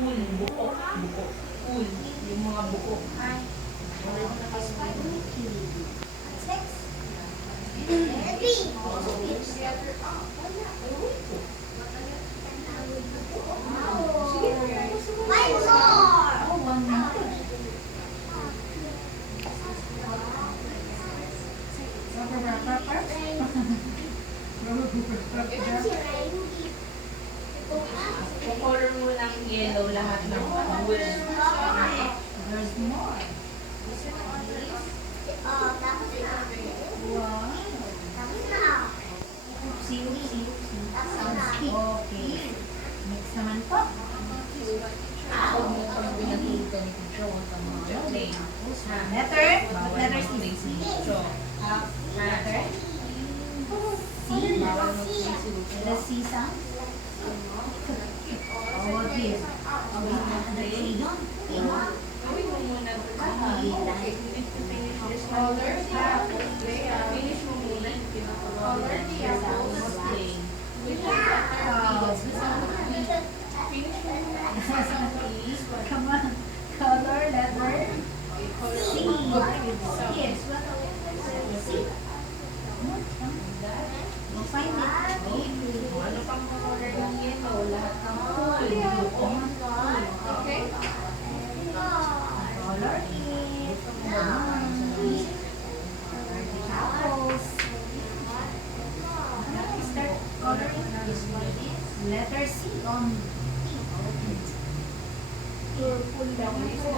Pool, buko, buko. Pool, yung mga buko. Ay. Six. Three. Five more. Oh, one more. Color mo ng yellow lahat ng pool. There's more. Oh, tapos na. Wow. Tapos na. Oopsie, oopsie, oopsie. Tapos na. Okay. Next naman po. Huwag mo pag pinakita ni Kucho sa mga play. Letter? Bawal Letter mag-play C. si Kucho. Letter? C. Bawal mag-play si Kucho. The C sound? Oh, dear. Okay, C doon. Gawin mo muna. Okay. Finish this color. Finish mo muna yung pinaka-color. Tapos play. Finish mo muna. Come on. Color, letter. C. Yes. C. Go find it. Ano pang color ng yellow? Lahat ng pool. Buko. Okay? Color it. Apples. Start coloring. Letter C on Purple lang isa.